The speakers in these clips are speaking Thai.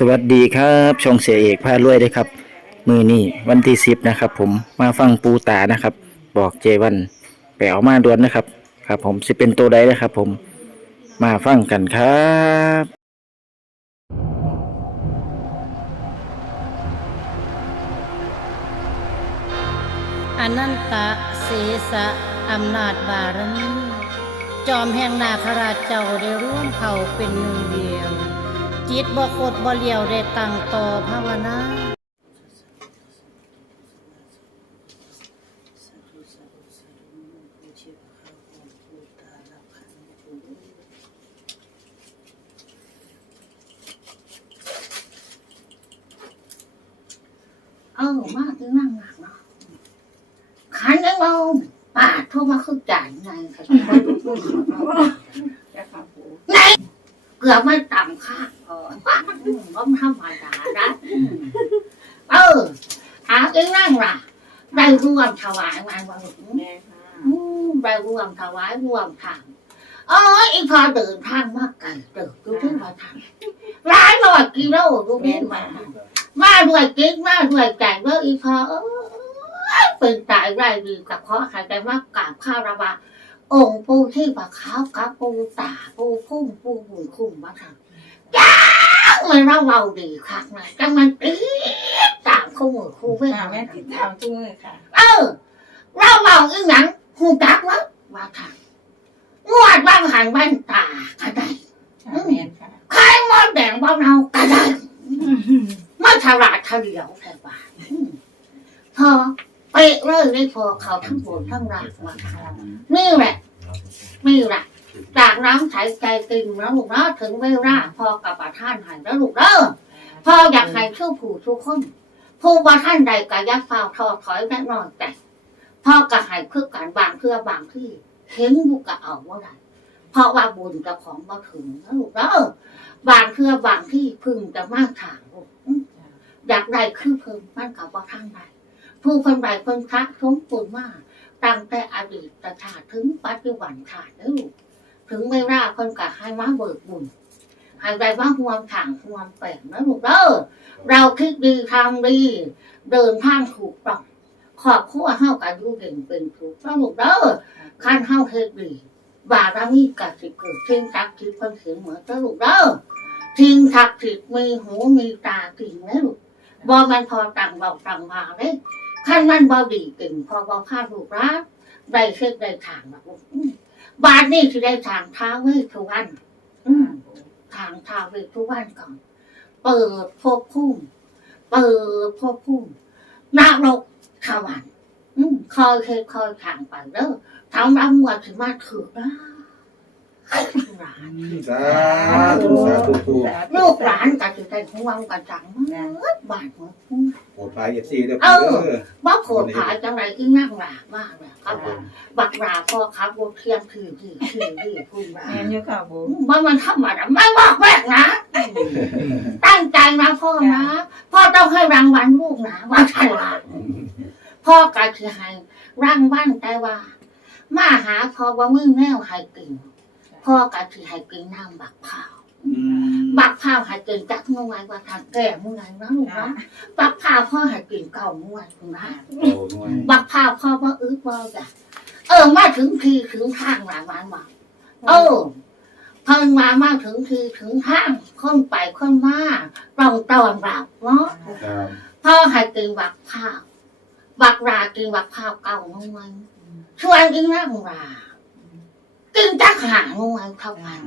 สวัสดีครับชองเสียเอกพารวยเด้ครับ มือนี่วันที่สิบนะครับ ผมมาฟังปูตานะครับ บอกเจวันไปเอามาด่วนนะครับ ครับ ผมสิเป็นตัวใดนะครับ ผมมาฟังกันครับอนันตะเสสะอำนาจบารมีจอมแห่งนาคราชเจ้าได้ร่วมเผ่าเป็นหนึ่ง จิตบ่คดบ่เลียวได้ตั้งต่อภาวนาเออมาถึงนั่งหนักเนาะขันยังเอาป้าโทรมาคือจ่ายไงค่ะไงเกือบไม่ต่ำค่าพอป้ามันก็ธรรมดานะเออ ถามเองนั่งล่ะได้ร่วมถวายมาบ้างอืมได้ร่วมถวายร่วมทางเอออีพอเดินทางมากไกลเดินดูที่มาทางร้ายหน่อยกิโลดูที่มามาด้วยกิ๊กมาด้วยใจเว่าอีพอเอ้ยเป็นตายไรดีกับเพราะใครได้มากกราบข้าวระบาองค์ปูที่ปะขาวกับปูตาปูพุ่มปูบุญคุ้มมาทำจ้ามันเราเบาดีคักนะจังมันตีดตาม คู่มือคู่เว้ยค่ะแม่ติดตามทุกมือค่ะ เออเราเบาอีหยังหูจักวะว่าทางงวดบ้างหันบ้านตาก็ได้ค่ะแม่นค่ะใครมอดแดงบ้านเราก็ได้มาฉลาดเฉลียวแค่บาทพอเป๊ะเลยได้พอเขาทั้งบนทั้งล่างมานี่แหละนี่แหละจากน้ำใสใจติ่งแล้วลูกเนาะถึงเวลาพอกับประท่านใหายแล้วลูกเด้อพออยากให้ชื่อผู้ทุกคน ผู้ประท่านใดก็ยักเฝ้าทอถอยแน่นอนแต่พ่อก็ใหายเพื่อการบางเพื่อบางที่เห็นบุกกะเอาว่าไรเพราะว่าบุญกับของมาถึงแล้วลูกเด้อบางเพื่อบางที่พึงจะมากถางลูกอยากได้คือเพิ่มมันกับว่าท่างใดผู้คนใดคนพระสมปูนมากตั้งแต่อดีตชาติถึงปัจจุบันชาติเด้อถึงเวลาคนกะให้มาเบิกบุญ ให้ได้มาห่วงถังห่วงแปลงนะลูกเด้อเราคิดดีทางดี เดินทางถูกต้องขอบขั้เฮากับยูเด่นเป็นถูกต้องลูกเด้อขั้นเฮาเฮ็ดดีบารมีกัสิเกิดทิ้งทักทิศเพิ่นเสียงเหมือนเด้อลูกเด้อทิ้งทักทิศมีหูมีตากิ่งนะลูกบ่มันพอตังเบาตังมาเด้ขั้นมันบ่ดีเก่งพอบ่พาลูกรักได้เช็คได้ทางแบบบาทนี่ที่ได้ทางท้าเวททุกวัน ทางท้าเวททุกวันก่อนเปิดพบพุ่มเปิดพบพุ่มนรกขวันอืมคอยเคยคอยทางไปเด้อทำรำวัดถึงมาถือนะ สาธุสาธุครูลูกหลานก็จะได้ห่วงกันจังเมื่อบาทเมื่อโปรดพายเอฟซีด้วยเอเอออว่าโผล่ผายจังไรอีนั่งหลามากเลยครับผมบักหลาพอครับวเทียมถือถือถือถือพูดมาแม่นอยู่ค่ะผมว่ามันทำมาไม่บอกแวกนะ ตั้งใจนะพ่อนะ พ่อต้องให้รางวัลลูกนะว่าใช่ละพ่อกะคือให้รางวัลแต่ว่า มาหาพ่อว่ามึงแนวให้กิน พ่อกะคือให้กินน้ำบักเผาวบักเผาวให้กินจักเมื่อไงว่าทางแก่เมื่อไงนะลูกนะบักเผาวพ่อให้กินเก่าเมื่อไงคุณนะบักพร้าวพ่อว่าอึดว่าจ้ะเออมาถึงทีถึงทางหลายวันว่าเออเพิ่นมามาถึงทีถึงทางคนไปคนมาต้องตอนรับเนาะครับพ่อให้กินบักพร้าวบักรากินบักพร้าวเก่าน้อยชวนกินนั่งรา กินจักหางน้อยเท่านั้น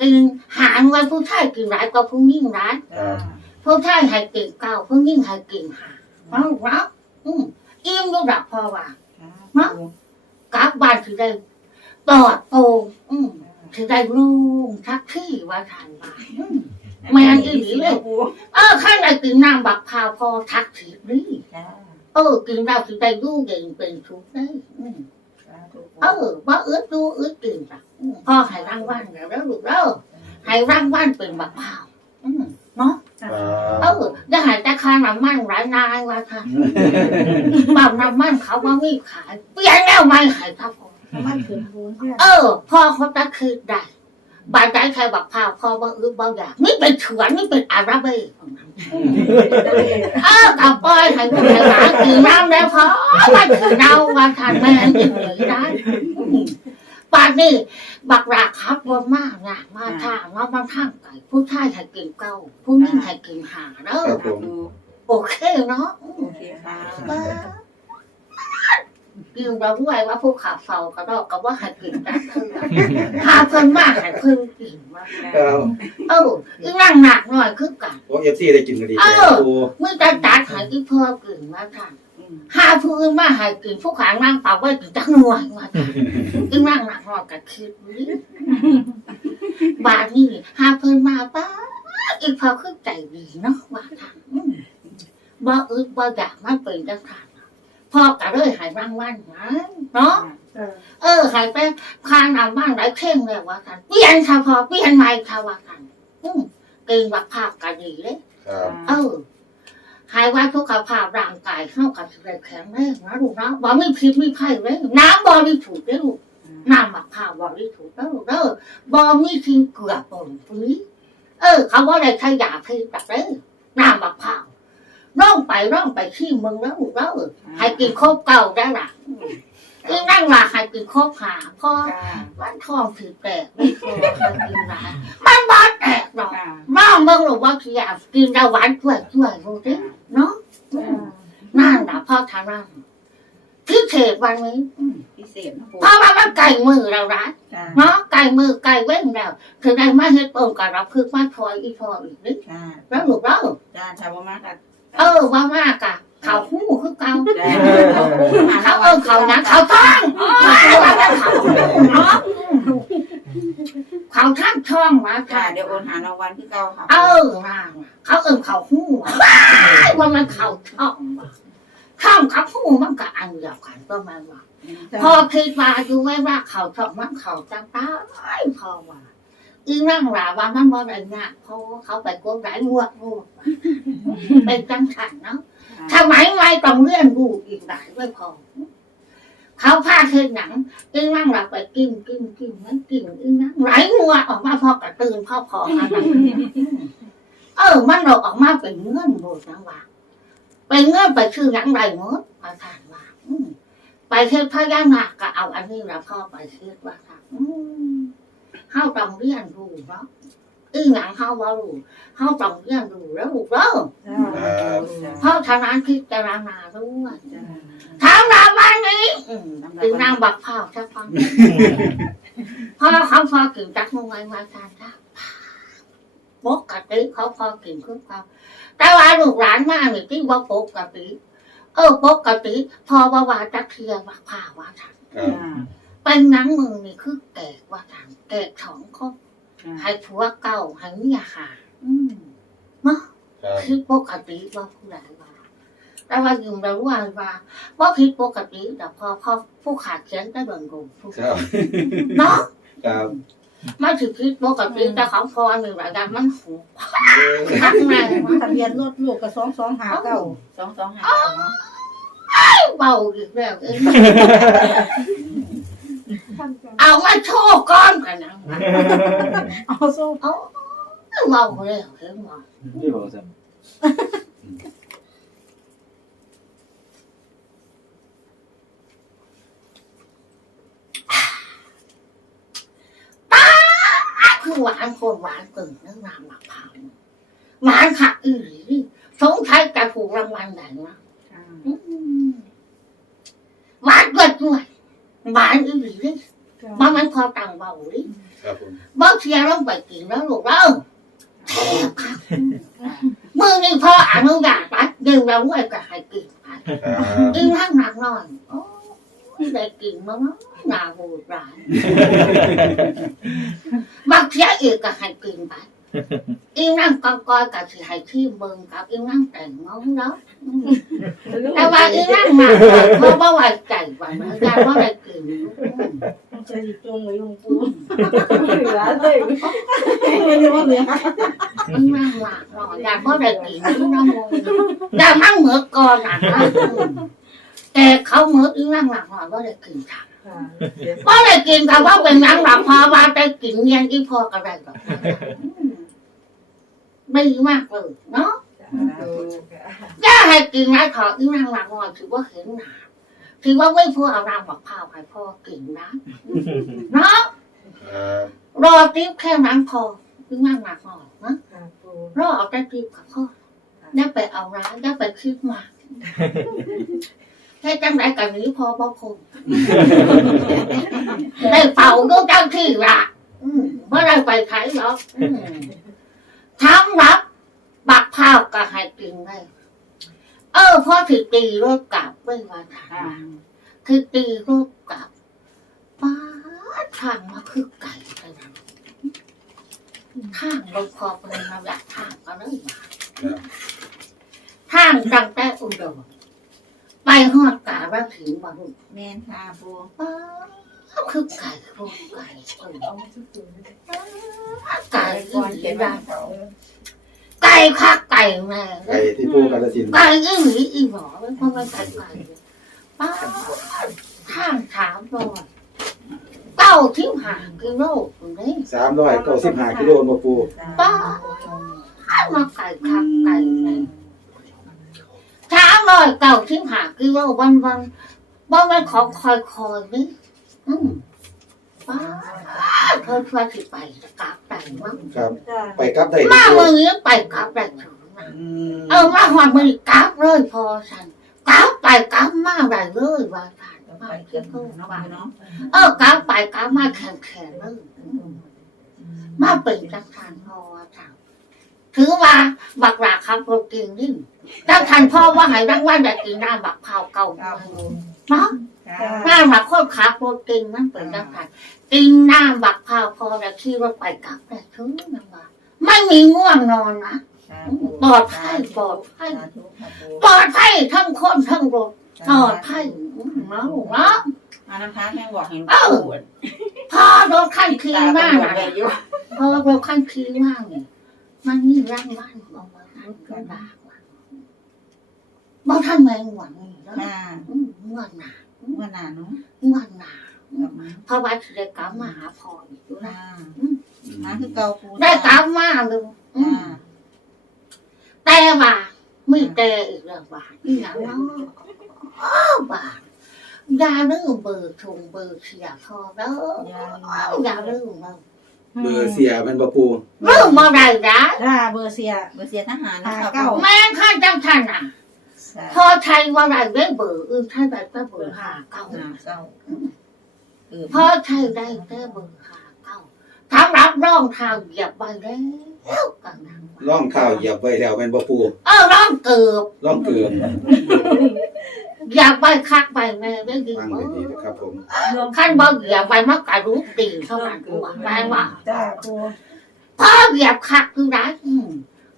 กินหางน้อยผู้ชายกินหลายกว่าผู้หญิงหลายครับผู้ชายให้กินเก่าผู้หญิงให้กินหางเอารับอืมอิ่มรู้ดับพ่อว่ากลับบ้านถือได้ปลอดโปร่งอืมถือได้โล่งทักที่ว่าทานบ้านอืมแม่นอีหลีเลยเออข้างในกินน้ำบักพร้าวพอทักถีนี่เออกินเราถือได้รู้เด่นเป็นทุกข์ได้อืม เออว่าอึดดูอึดกินจ้ะอืมพ่อให้รางวัลแล้วแล้วลูกแล้วให้รางวัลเป็นบักพร้าวอืมเนาะเออจะหายแต่ค่าน้ำมันหลายนายว่าค่ะบางน้ำมันเขาว่าไม่ขายเปลี่ยนแล้วไม่ขายครับผมมันถึงบุญเออพ่อเขาตะคือได้ บาดใจใครบักพร้าวพอว่าอึบ่อยากนี่เป็นเฉือนนี่เป็นอาราเบ้เออกับปล่อยให้มันหลายกี่น้ำแล้วพอมาถือเนาว่าทานแม่จิงเลยได้ปานนี้บักราครับว่ามากงากมาทางว่าบางทางไก่ผู้ชายให้กินเก้า ผู้หญิงให้กินหาเด้อครับผมโอเคเนาะโอเคค่ะ กินเราด้วยว่าผู้ขาเฝ้าก็ดอกก็ว่าให้กินกันเพื่อหาเพิ่นมากให้เพิ่นกินมากครับเอออีนั่งหนักหน่อยคือกันโอ้เอฟซีได้กินก็ดีเอแล้อปูเมื่อจะจัดให้ที่พ่อกินมาค่ะหาผู้อื่นมาให้กินผู้ขานั่งเป่าไว้กินจักหน่วยมาค่ะอีนั่งหนักหน่อยก็คิดวิบาดนี้หาเพิ่นมาป้าอีพอคือใจดีเนาะว่าค่ะอืมบ่อึดบ่อยากมันเป็นจังซั่น พ่อก็เลยให้รางวัลนะเนาะเออใครไปคานเอาบ้างได้เพ่งเลยว่ากันเปลี่ยนค่ะพอเปลี่ยนใหม่ค่ะว่ากันอืมเก่งบักภาพกันดีเลยครับเออหายว่าทุกขภาพร่างกายเข้ากับสุขแข็งแรงนะลูกนะบ่มีพิษมีไผ่เลยน้ำบริสุทธิ์เลยลูกน้ำบักภาพบริสุทธิ์แล้วลูกเด้อบ่มีทิ้งเกลือปนปุ๋ยเออเขาว่าอะไรขยะพิษแบบเลยน้ำบักภาพ ร่องไปร่องไปที่เมืองแล้วลูกเด้อให้กินโคบเก่าได้ละอือนั่งว่าให้กินโคบหาพ่อมันทองถือแตกไม่พอเคยกินหลายมันบาแตกหรอกน้องเบิ่งหรอกว่าที่อยากกินดาหวานช่วยช่วยดูดิเนาะนั่นนะพ่อทานั่นพิเศษวันนี้พิเศษนะปูเพราะว่ามันไก่มือเราร้ายค่ะเนาะไก่มือไก่เว้นแล้วถึงได้มาเฮ็ดเปิ่มกับเราพึกมาทอยอีพออีกนิค่ะแล้วลูกเราจ้าชาวมากค่ะ เออว่ามากอะเขาหูคือเก่าจ้าเขาเออเขานะเขาต้องเขาว่าเขาเนาะเขาท่านช่องมาค่ะค่ะเดี๋ยวโอนหารางวัลที่เก้าค่ะเออน่าเขาเอิมเขาหูว้ายว่ามันเขาช่องว่ะช่องกับหูมันก็อันเดียวกันก็มาว่าพอคิดว่าดูไว้ว่าเขาช่องมันเขาจังตายพอว่า อีนั่งหลาว่ามันบ่ได้งานเพราะว่าเขาไปกวดไหลงวดงูเป็นจังสันเนาะทำไมไม่ต้องเลื่อนดูอีกหลายไม่พอเขาพาเห็นหนังอีนั่งหลับไปกินกินกินนั่นกินอีนั่งไหลงัวออกมาพอกระตื่นพ่อพอมาหนังเออ มันเราออกมาเป็นเงื่อนโบจังหวะเป็นเงื่อนไปชื่อหยังไรหมดประธานว่าอืมไปเทศพญานาคก็เอาอันนี้ละพ่อไปเทศว่าค่ะอืม เฮาต้องเรียนรู้เนาะอีหยังเฮาบ่รู้เฮาต้องเรียนรู้แล้วลูกเด้อเพราะฉะนั้นพิจารณาด้วยถามราวันนี้อืมคือนางบักเผาสักฟังพ่อเขาพอกินจักมงไว้มาทานจ้าปกติเขาพอกินคือเขาแต่ว่าลูกหลานมาเนี่ยที่ว่าปกติเออปกติพอว่าว่าจะเคลียร์ว่าผ่าว่าทางครับ เป็นนังมือนี่คือแกกว่าทางแกกสองคนให้ผัวเก่าให้เมียหาอืมเนาะคือปกติว่าผู้ใดว่าแต่ว่าอยู่เราว่าว่าว่าผิดปกติแต่พอพอผู้ขาดเขียนได้เบิ่งดูผู้เนาะครับไม่ถือผิดปกติแต่ของพอหนึ่งรายการมันหูทั้งแรงมันทะเบียนรถลูกกับสองสองหาเก้าสองสองหาเก้าเนาะเบาอีกแล้วเอง เอามาโชว์ก้อนกันนะเอาโซ่เอาเบาเลยเห็นไหมตาคือหวานคนหวานเกินเรื่องน้ำมะพร้าวหวานขักอีหลีสงสัยจะถูกรางวัลใหญ่นะหวานเกินด้วยหวานอีหลี บ้านมันพอตังเบาหรือครับผมบ่เชียร์ลงไปกินแล้วลูกเด้อมือนี่พ่ออนุญาตไปดื่มแล้วไว้ก็ให้กินไปครับกินทั้งหนักหน่อยโอ้ยได้กินมั้งเนาะหนาบูดร้ายบักเชียอีกก็ให้กินไปอีนั่งกองกอยกับสิให้ที่เบิ่งกับอีนั่งแต่งงงเนาะอืมแต่ว่าอีนั่งหนักหน่อยเพราะว่าไว้ใจกว่าเมื่อการว่าได้กิน จะหยิบจงไว้ลงปูเหลือเลยไม่รู้เหลือมันนั่งหลักหน่อยอยากว่าได้กินอีนั่งงงอยากนั่งเหมือก่อนนะแต่เขาเหมือนอีนั่งหลักหน่อยว่าได้กินทางค่ะบ่ได้กินกับว่าเป็นหยังหลักพอว่าได้กินเงี้ยนอีพอกันได้แบบดีมากเลยเนาะย่าให้กินนะขออีนางหลักหน่อยถือว่าเห็นหนา ถือว่าไม่พูดเอารามบอกพาวให้พ่อกินนะเนาะครับรอติ๊บแค่นั้นพออีนางหลักหน่อยนะค่ะปูรอเอาแต่ติ๊บกับพ่ออย่าไปเอาร้ายอย่าไปคิดมากแค่จังไรกันนี้พอบ่คงได้เป่าก็จังที่ละอืมเมื่อไรไปไทยหรอกอืมทั้งรับบักพร้าวก็ให้กินได้ เออพอถือตีรถกลับไม่ว่าทาค่ะงคือตีรถกลับป้าทางมาคือไก่เลยนะทางลงคอเป็นมาแบบทางก็เลยมาทางตั้งแต่อุดรไปหอดกาว่าถึงมาลูกแม่นค่ะปูป้าคือไก่โครงไก่ไก่ก่อนเก็บบ้าน ไก่คักไก่แม่ไก่ที่ปูกาลสินธุ์ไก่อีหลีอีหมอเพราะมันไก่ไก่ป้าข้างถามก่อนเก้าทิมหากิโลคุณนี่สามร้อยเก้าสิบห้ากิโลมาปูป้ามาไก่คักไก่แม่ถามหน่อยเก้าทิมหากิโลวันวันว่ามันของคอยคอยนี่อืม ป้าเธอชวนสิไปกลับแต่งมั้งครับ จ้าไปกลับได้มาเมืองนี้ไปกลับแต่งถึงนะอืมเออมาหอดมือกราบเลยพอฉันกราบไปกราบมาได้เลยว่าฉันไปเก็บเงิเพิ่นนะว่าเนาะเออกราบไปกราบมาแข็งแข็งเลยมาเป็นจังทานพอจังถือว่าบักหลาครับโปรตีนยิ่งจังทันพ่อว่าให้รังว่าจะกินน้ำบักเผาเก่าเนาะ ค่ะน้ำบักโคตรขาโปรตีนมันเป็นจังทันกินน้ำบักเผาพอแล้วขี่รถไปกลับแต่ถึงนั่นว่าไม่มีง่วงนอนนะค่ะปลอดภัยปลอดภัยสาธุค่ะปูปลอดภัยทั้งคนทั้งรถปลอดภัยเมาเนาะอาน้ำค้างแม่บอกเห็นเอ้าปูพอรถขั้นคีตามาตำรวจกเลยอยู่พอรถขั้นคีมากเนี่ยมันมีร่างบ้านของมันนั่นก็ด่าว่าบ่ท่านแมงหวังนี่เนาะค่ะอืมงวนหนา เมื่อนานเนาะงวนหนากลับมาเพราะว่าสิได้กลับมาหาพ่ออีกอยู่นะค่ะหาคือเก่าปูได้กลับมาเลยอืมค่ะแต่ว่าไม่แต่อีกแล้วว่าอีหยังเนาะอ้าวว่าอย่าลืมเบอร์ชงเบอร์เสียพอเด้ออย่าลืมเด้อเบอร์เสียมันบ่ปูเรื่องมาได้นะจ้าเบอร์เสีย เบอร์เสียทหารนะหาคะเก้า แม่ข้าจังทันอะ พอไทยว่าได้ได้เบอร์อื่นไทยได้แต่เบอร์หาเก้าหาเศร้าเออพอไทยได้แต่เบอร์หาเก้าทำรับร่องเท้าเหยียบไปแล้วกันนังร่องข้าวเหยียบไว้แล้วแม่นบ่ปูเออร่องเกือบร่องเกลือเหยียบไปคักไปแม่ได้ดีฟังเอดีๆนะครับผมอขั้นบ่เหยียบไปมักกะรู้ตีเท่านั้นกูว่าแม่ว่าจ้าปูพอเหยียบคักคือได้อืม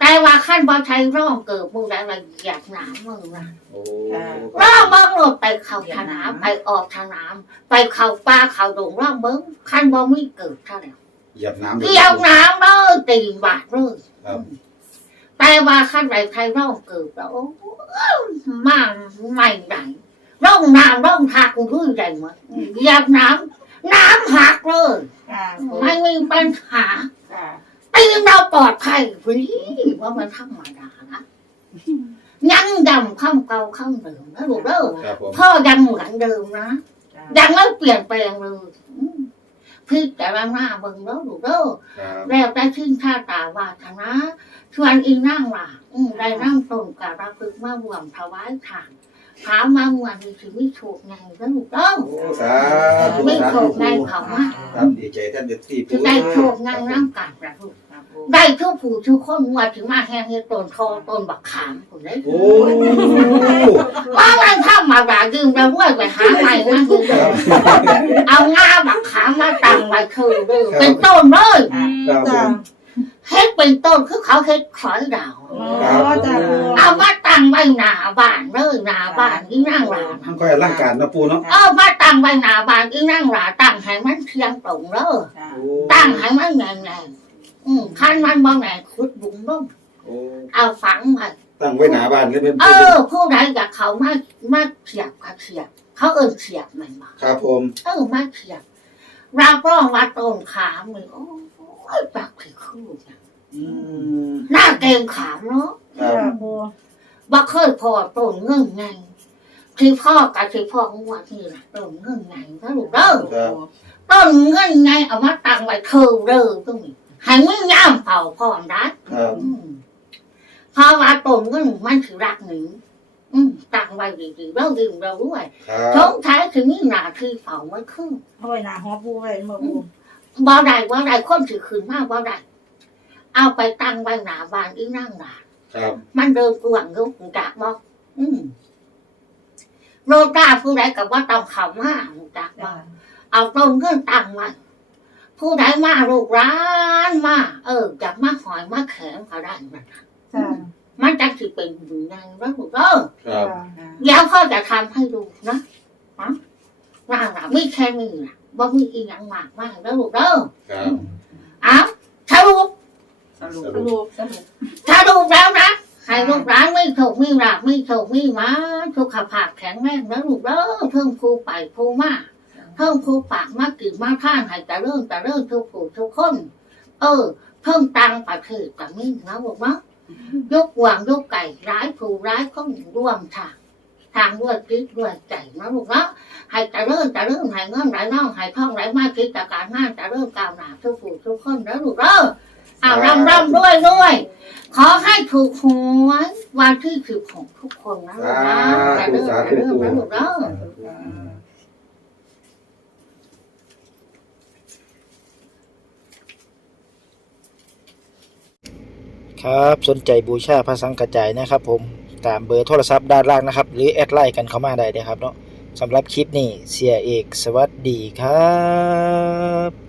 แต่ว่าขั้นบ่ไทยร่องเกือบมือได้ว่าเหยียบหนามือนะโอ้ร่องเบิ้งรถไปเข้าสนามไปออกสนาม ไปเข้าป่าเข้าดงร่องเบิ้งขั้นบ่มีเกิดเท่าไหร่เหยียบน้ำเกี่ยวน้ำเลยตีบาทเลยครับแต่ว่าขั้นไรไทยร่องเกิดแล้วโอ้ยมาไม่ได้ร่องน้ำร่องหักรู้ใหญ่หมดเหยียบน้ำน้ำหักเลยค่ะปูไม่มีปัญหาค่ะ ตีนเราปลอดภัยฟรีว่ามันธรรมดานะยังดำข้ามเก่าข้ามเดิมนะลูกเด้อครับผมพ่อยังเหมือนเดิมนะยังไม่เปลี่ยนแปลงเลยอืมพี่แต่ละหน้าเบิ่งแล้วลูกเด้อครับแล้วได้ชื่นชาตาวาธนะชวนอีนั่งล่ะอืมได้นั่งตรงกับรับพึกมาบวมถวายทานถามมาเมื่อนี้ชีวิตโชคไงแล้วลูกเด้อโอ้สาธุไม่สาโชธุคได้เขามาครับดีใจท่านเด็ดที่ปูจะได้โชคไงร่างกายประทุกค่ะปู ได้ทุกผู้ทุกคนว่าถึงมาแห้งเฮ็ดต้นคอต้นบักขามผมได้โอ้ว่ามันถ้ามาด่ายืมเราด้วยไปหาใหม่มาดูครับเอางาบักขามมาตั้งไว้คือเด้อเป็นต้นเลยครับผจ้ามเฮ็ดเป็นต้นคือเขาเฮ็ดขอยดาวอ๋อจ้าปูเอามาตั้งไว้หน้าบ้านเลยหน้าบ้านอีนั่งหลานมันค่อยอลังการนะปูเนาะเอามาตั้งไว้หน้าบ้านอีนั่งหลานตั้งให้มันเทียงตรงเลยค่ะโอ้ตั้งให้มันแน่นๆ อืมคันมันบ่แน่นขุดบุ้งลงโอ้เอาฝังไว้ตั้งไว้หน้าบ้านเลยเป็นเอปูอผู้ใดอยากเขามามาเสียบก็เสียบ เขาเอิ้นเขียบแมันบ่ครับผมเออมาเขียบรับรองว่าต้นขามนี่โอ้ยปักคือคู่จังอืมหน้าเกรงขามเนาะ ครับค่ะปูบ่เคยพอต้นเงื่อนไงที่พ่อกับที่พ่อของว่าที่น่ะต้นเงื่อนไงนะลูกเด้อครับ ต้นเงื่อนไงเอามาตั้งไว้เธอเด้อตรงนี้ ให้มึงย่ามเผาพร้อมได้ครับอืมเพราะว่าต้นเงื่อนมันถือรักหนึ่งอืมตั้งไว้ดีๆเราดื่มเราด้วยครัท้บองท้ายถึงนี่หนาคือเผามันขึ้นเอาไว้หน้าหอปูไว้มาปูบ่ได้บ่ได้คนถือคืนมากบ่ได้เอาไปตั้งไว้หนาบ้านอีนั่งหนาครับมันเดินกวางลูกจากบ่อืมโรดาผู้ใดกับว่าต้องเขามาจากบ่จ้าเอาต้นเงินตั้งไว้ ผู้ใดมาลูกร้านมาเออจับมาหอยมาแข็งก็ได้มันน่ะจ้ามันจะถือเป็นอยู่ในแล้วลูกเออครับเดี๋ยวพ่อจะทำให้ดูนะฮะร่างน่ะไม่แค่นี้นะบ่มีอีหยังมากมากแล้วลูกเด้อครับอ้าวสรุปสรุปสสรุปรุปสรุปถ้าดูแล้วนะให้ลูกร้านไม่ถูกไม่หลับไม่ถูกไม่มาสุขภาพแข็งแรงแล้วลูกเด้อเพิ่มภูไปภูมา เพิ่มภูปากมากกินมากท่านให้แต่เริ่มแต่เริ่มทุกผู้ทุกคน เออ เพิ่มตังค์ประเทศกับมิ่งนะบอกว่ายกวางยกไก่ร้ายผู้ร้ายก็ร่วมทางทางด้วยคิดด้วยใจนะลูกเนาะให้แต่เริ่มแต่เริ่มให้เงินไหลน้องให้ท่องไหลมาคิดจากการงานแต่เริ่มก้าวหน้าทุกผู้ทุกคนแล้วลูกเด้อเอารำรำด้วยด้วย ขอให้ถูกหวยวันที่สิบของทุกคนนะลูกนะแต่เริ่มแต่เริ่มนะลูกเด้อ ครับ สนใจบูชาพระสังกระจายนะครับ ผมตามเบอร์โทรศัพท์ด้านล่างนะครับ หรือแอดไลน์กันเข้ามาได้เลยครับเนาะสำหรับคลิปนี้เสียเอกสวัสดีครับ